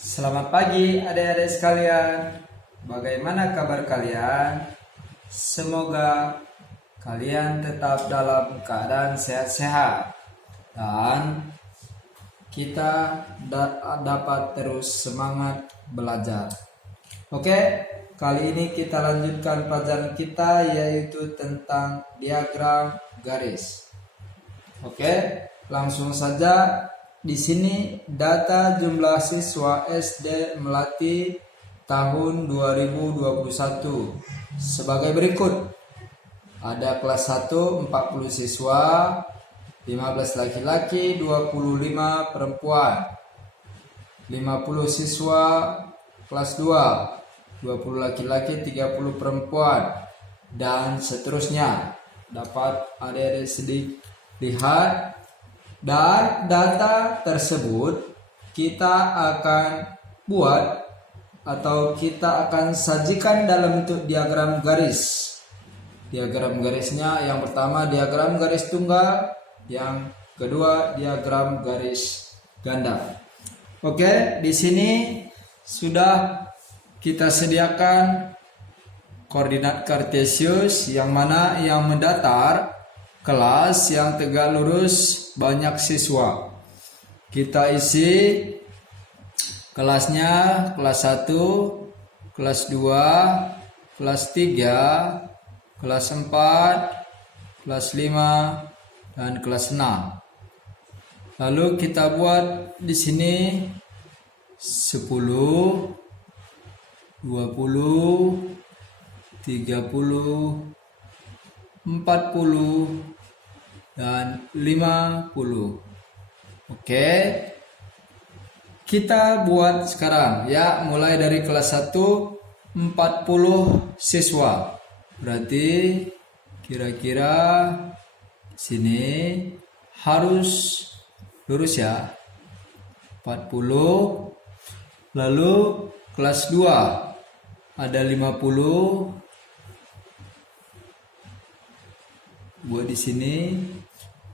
Selamat pagi adik-adik sekalian. Bagaimana kabar kalian? Semoga kalian tetap dalam keadaan sehat-sehat dan kita dapat terus semangat belajar. Oke, kali ini kita lanjutkan pelajaran kita yaitu tentang diagram garis. Oke, langsung saja. Di sini data jumlah siswa SD Melati tahun 2021 sebagai berikut. Ada kelas 1 40 siswa, 15 laki-laki, 25 perempuan. 50 siswa kelas 2, 20 laki-laki, 30 perempuan dan seterusnya. Dapat adik-adik sedikit lihat. Dan data tersebut kita akan buat atau kita akan sajikan dalam bentuk diagram garis. Diagram garisnya yang pertama diagram garis tunggal, yang kedua diagram garis ganda. Oke, di sini sudah kita sediakan koordinat kartesius yang mana yang mendatar kelas yang tegak lurus banyak siswa. Kita isi kelasnya kelas 1, kelas 2, kelas 3, kelas 4, kelas 5 dan kelas 6. Lalu kita buat di sini 10, 20, 30, 40 dan 50. Oke. Kita buat sekarang ya, mulai dari kelas 1 40 siswa. Berarti kira-kira sini harus lurus ya. 40. Lalu kelas 2 ada 50. Buat di sini.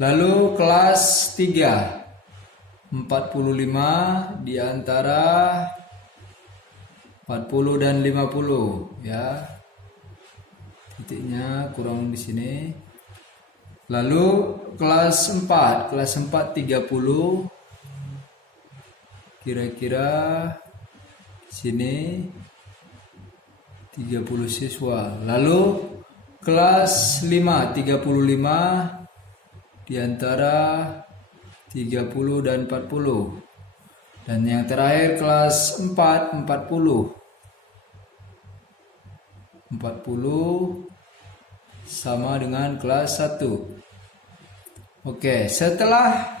Lalu kelas 3 45 di antara 40 dan 50 ya. Titiknya kurang di sini. Lalu kelas 4 30 kira-kira sini 30 siswa. Lalu kelas 5 35 di antara 30 dan 40. Dan yang terakhir kelas 4 40 sama dengan kelas 1. Oke, setelah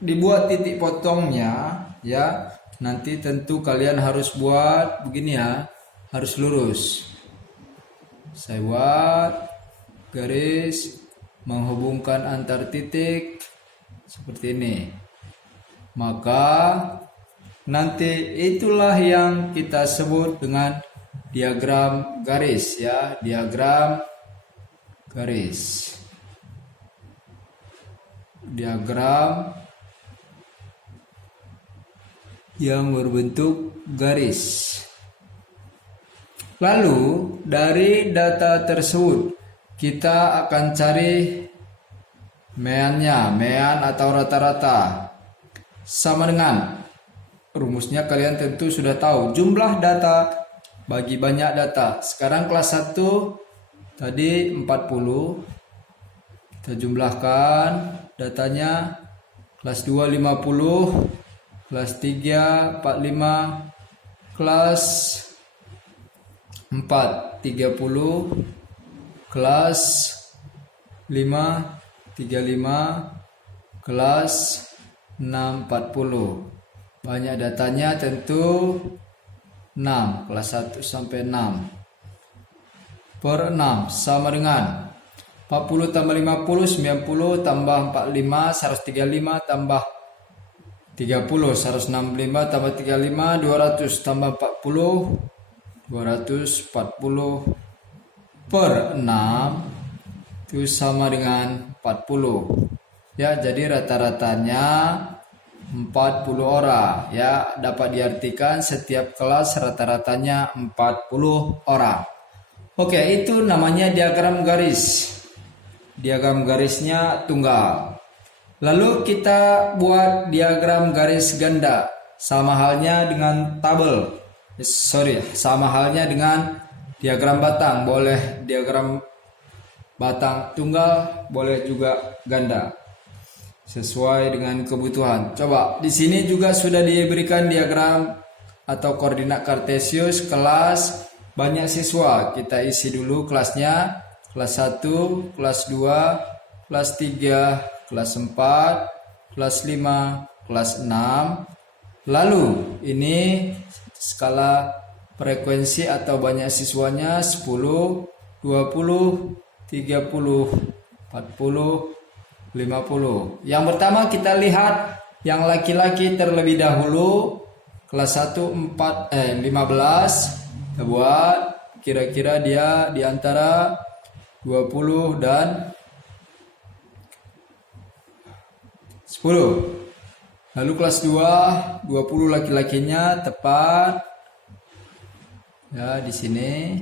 dibuat titik potongnya ya, nanti tentu kalian harus buat begini ya, harus lurus. Saya buat garis menghubungkan antar titik seperti ini. Maka nanti itulah yang kita sebut dengan diagram garis ya, diagram garis. Diagram yang berbentuk garis. Lalu dari data tersebut kita akan cari mean atau rata-rata. Sama dengan rumusnya kalian tentu sudah tahu. Jumlah data bagi banyak data. Sekarang kelas 1 tadi 40. Kita jumlahkan datanya. Kelas 2 50, kelas 3 45, kelas 4 30, kelas 5 35, kelas 6 40. Banyak datanya tentu 6, kelas 1 sampai 6 per 6 sama dengan 40 tambah 50 90 tambah 45 135 tambah 30 165 tambah 35 200 tambah 40 240 per 6 itu sama dengan 40 ya. Jadi rata-ratanya 40 orang ya, dapat diartikan setiap kelas rata-ratanya 40 orang. Oke, itu namanya diagram garis. Diagram garisnya tunggal. Lalu kita buat diagram garis ganda, sama halnya dengan tabel. Sama halnya dengan diagram batang. Boleh diagram batang tunggal, boleh juga ganda, sesuai dengan kebutuhan. Coba di sini juga sudah diberikan diagram atau koordinat kartesius kelas banyak siswa. Kita isi dulu kelasnya. Kelas 1, kelas 2, kelas 3, kelas 4, kelas 5, kelas 6. Lalu ini skala frekuensi atau banyak siswanya 10, 20, 30, 40, 50. Yang pertama kita lihat yang laki-laki terlebih dahulu. Kelas 1 15. Kita buat kira-kira dia di antara 20 dan 10. Lalu kelas 2 20 laki-lakinya tepat ya di sini.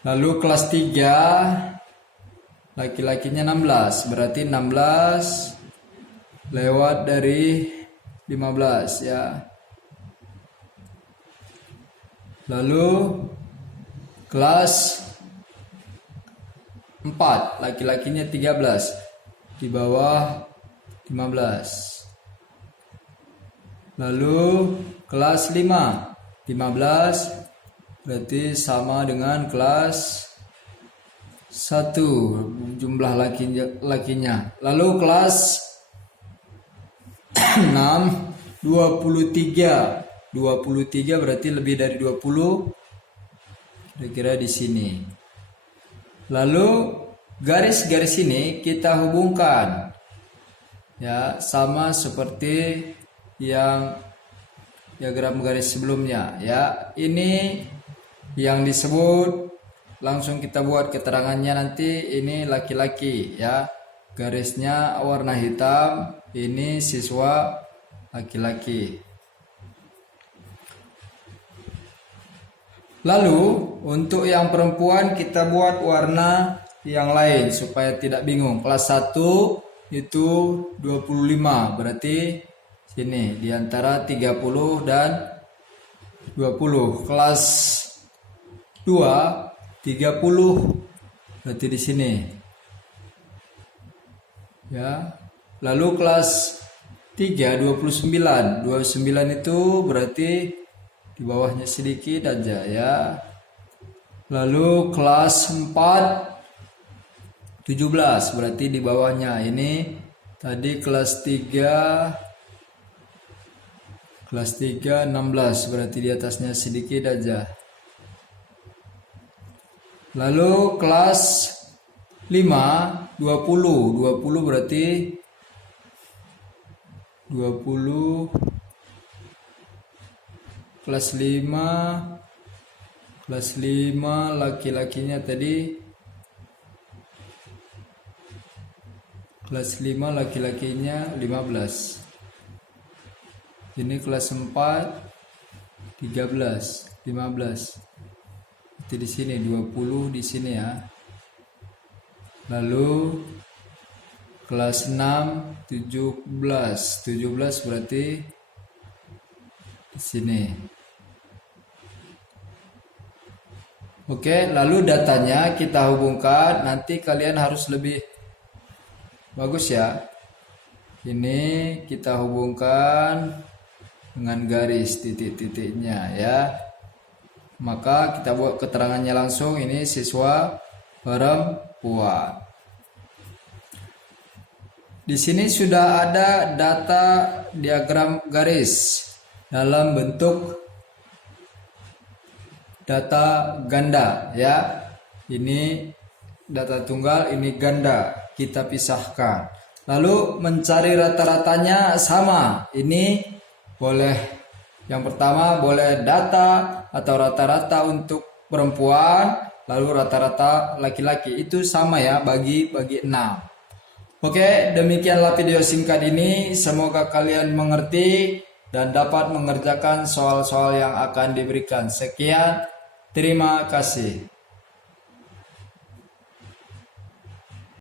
Lalu kelas 3 laki-lakinya 16, berarti 16 lewat dari 15 ya. Lalu kelas 4 laki-lakinya 13, di bawah 15. Lalu kelas 5 15, berarti sama dengan kelas 1 jumlah lakinya. Lalu kelas 6 23 berarti lebih dari 20, kira-kira di sini. Lalu garis-garis ini kita hubungkan ya, sama seperti yang diagram garis sebelumnya ya. Ini yang disebut, langsung kita buat keterangannya nanti. Ini laki-laki ya, garisnya warna hitam, ini siswa laki-laki. Lalu untuk yang perempuan kita buat warna yang lain supaya tidak bingung. Kelas 1 itu 25, berarti sini di antara 30 dan 20. Kelas 2 30, berarti di sini ya. Lalu kelas 3 29 itu berarti di bawahnya sedikit aja ya. Lalu kelas 4 17, berarti di bawahnya. Ini tadi kelas 3 16, berarti di atasnya sedikit aja. Lalu kelas 5 20 berarti 20. Kelas 5 laki-lakinya tadi, kelas 5 laki-lakinya 15. Ini kelas 4 13 15. Itu di sini 20 di sini ya. Lalu kelas 6 17 berarti di sini. Oke, lalu datanya kita hubungkan. Nanti kalian harus lebih bagus ya. Ini kita hubungkan dengan garis titik-titiknya ya. Maka kita buat keterangannya langsung. Ini siswa perempuan. Di sini sudah ada data diagram garis dalam bentuk data ganda ya. Ini data tunggal, ini ganda. Kita pisahkan. Lalu mencari rata-ratanya sama. Ini boleh, yang pertama boleh data atau rata-rata untuk perempuan, lalu rata-rata laki-laki. Itu sama ya, bagi 6. Oke, demikianlah video singkat ini. Semoga kalian mengerti dan dapat mengerjakan soal-soal yang akan diberikan. Sekian, terima kasih.